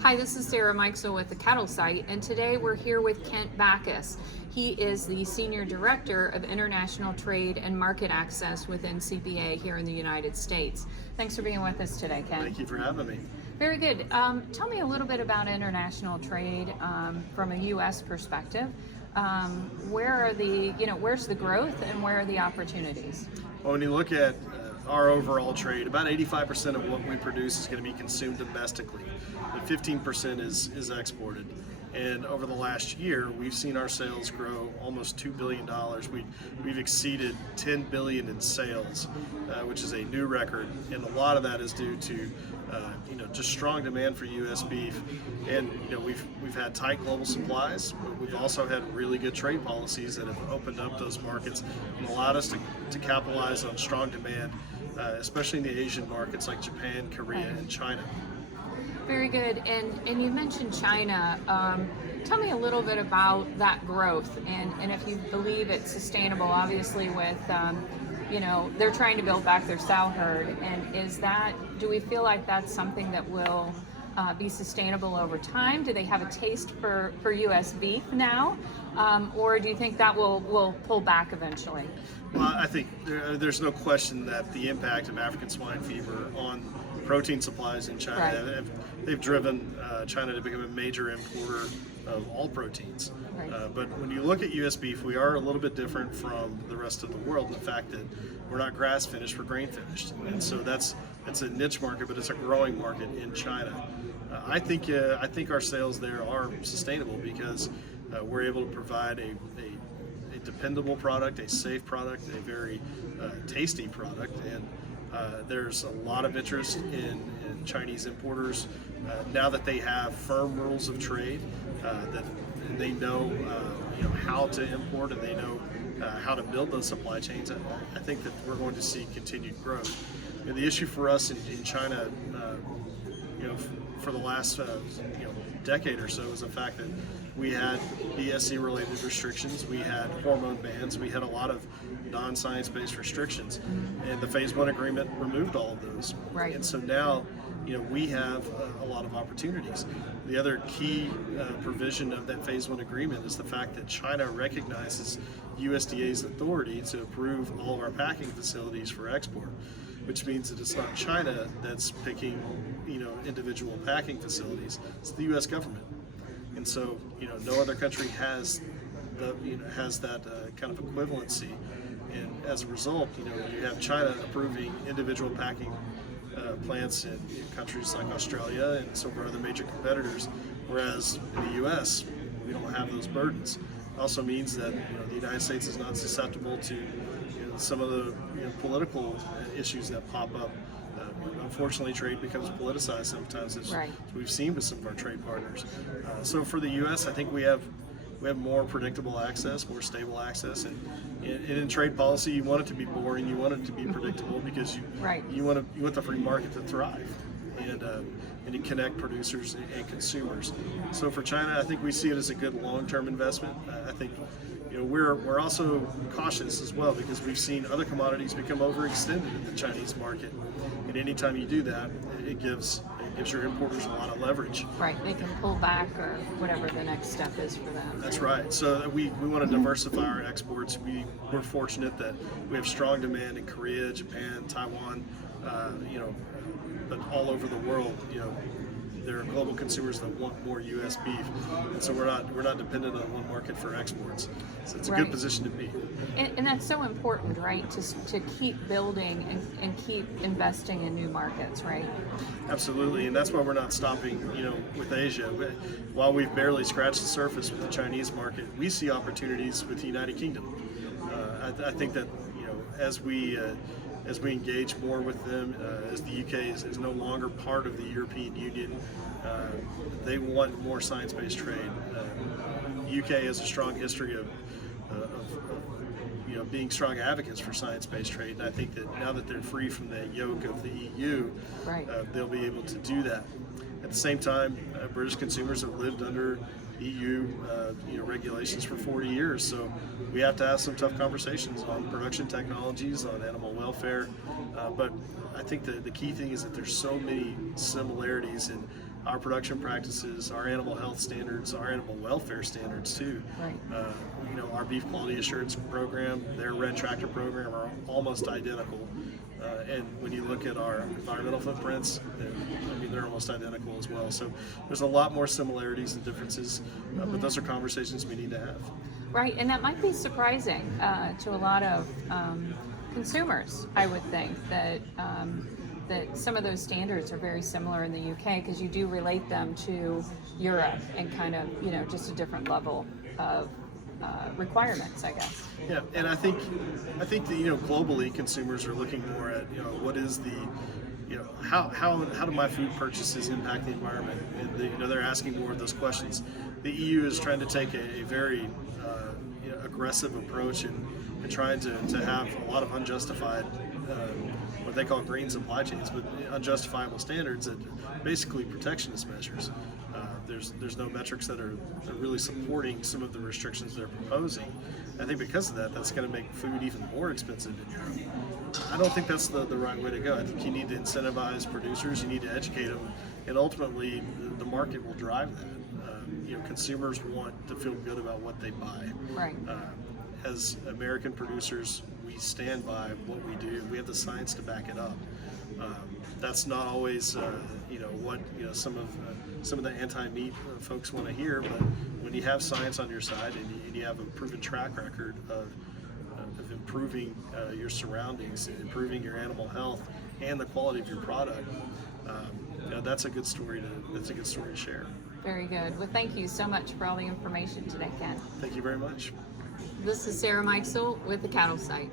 Hi, this is Sarah Mikesell with the Cattle Site, and today we're here with Kent Backus. He is the Senior Director of International Trade and Market Access within CPA here in the United States. Thanks for being with us today, Kent. Thank you for having me. Very good. Tell me a little bit about international trade from a U.S. perspective. Where's the growth and where are the opportunities? Well, when you look at our overall trade, about 85% of what we produce is going to be consumed domestically, and 15% is exported. And over the last year, we've seen our sales grow almost $2 billion. We've exceeded $10 billion in sales, which is a new record. And a lot of that is due to just strong demand for U.S. beef. And we've had tight global supplies, but we've also had really good trade policies that have opened up those markets and allowed us to capitalize on strong demand, especially in the Asian markets like Japan, Korea, and China. Very good. And you mentioned China. Tell me a little bit about that growth and if you believe it's sustainable, obviously with, they're trying to build back their sow herd. And do we feel like that's something that will be sustainable over time? Do they have a taste for U.S. beef now? Or do you think that will pull back eventually? Well, I think there's no question that the impact of African swine fever on protein supplies in China, they've driven China to become a major importer of all proteins. Right. But when you look at U.S. beef, we are a little bit different from the rest of the world in the fact that we're not grass finished, we're grain finished. And so that's a niche market, but it's a growing market in China. I think our sales there are sustainable because we're able to provide a dependable product, a safe product, a very tasty product, and there's a lot of interest in Chinese importers now that they have firm rules of trade, that they know how to import and they know how to build those supply chains. I think that we're going to see continued growth. And the issue for us in China, for the last decade or so, is the fact that we had BSE-related restrictions, we had hormone bans, we had a lot of non-science-based restrictions, and the Phase 1 agreement removed all of those. Right. And so now, we have a lot of opportunities. The other key provision of that Phase 1 agreement is the fact that China recognizes USDA's authority to approve all of our packing facilities for export, which means that it's not China that's picking, individual packing facilities. It's the U.S. government. And so, no other country has that kind of equivalency. And as a result, you have China approving individual packing plants in countries like Australia and some of our other major competitors, whereas in the U.S. we don't have those burdens. It also means that the United States is not susceptible to some of the political issues that pop up. Unfortunately, trade becomes politicized sometimes, as we've seen with some of our trade partners. So for the U.S., I think we have more predictable access, more stable access, and in trade policy, you want it to be boring, you want it to be predictable because you want the free market to thrive, and to connect producers and consumers. So for China, I think we see it as a good long-term investment. I think we're also cautious as well because we've seen other commodities become overextended in the Chinese market, and anytime you do that, it gives your importers a lot of leverage. Right, they can pull back or whatever the next step is for them. That's right. So we want to diversify our exports. We're fortunate that we have strong demand in Korea, Japan, Taiwan, but all over the world, there are global consumers that want more U.S. beef, and so we're not dependent on one market for exports. So it's a good position to be. And that's so important, right? To keep building and keep investing in new markets, right? Absolutely, and that's why we're not stopping, with Asia. While we've barely scratched the surface with the Chinese market, we see opportunities with the United Kingdom. I think that as we engage more with them, as the UK is no longer part of the European Union, they want more science-based trade. The UK has a strong history of being strong advocates for science-based trade, and I think that now that they're free from the yoke of the EU, they'll be able to do that. At the same time, British consumers have lived under EU regulations for 40 years, so we have to have some tough conversations on production technologies, on animal welfare, but I think the key thing is that there's so many similarities in our production practices, our animal health standards, our animal welfare standards too. Right. Our beef quality assurance program, their red tractor program are almost identical. And when you look at our environmental footprints, they're almost identical as well. So there's a lot more similarities and differences, but those are conversations we need to have. Right, and that might be surprising to a lot of consumers. I would think that that some of those standards are very similar in the UK, because you do relate them to Europe and kind of, just a different level of requirements, I guess. Yeah, and I think that globally consumers are looking more at what is the how do my food purchases impact the environment, and they're asking more of those questions. The EU is trying to take a very aggressive approach and trying to have a lot of unjustified what they call green supply chains, but unjustifiable standards that basically protectionist measures. There's no metrics that are really supporting some of the restrictions they're proposing. I think because of that, that's going to make food even more expensive in Europe. I don't think that's the right way to go. I think you need to incentivize producers, you need to educate them, and ultimately the market will drive that. Consumers want to feel good about what they buy. Right. As American producers, we stand by what we do. We have the science to back it up. That's not always, what some of the anti-meat folks want to hear. But when you have science on your side and you have a proven track record of improving your surroundings, improving your animal health, and the quality of your product, that's a good story to share. Very good. Well, thank you so much for all the information today, Ken. Thank you very much. This is Sarah Mikesell with the Cattle Site.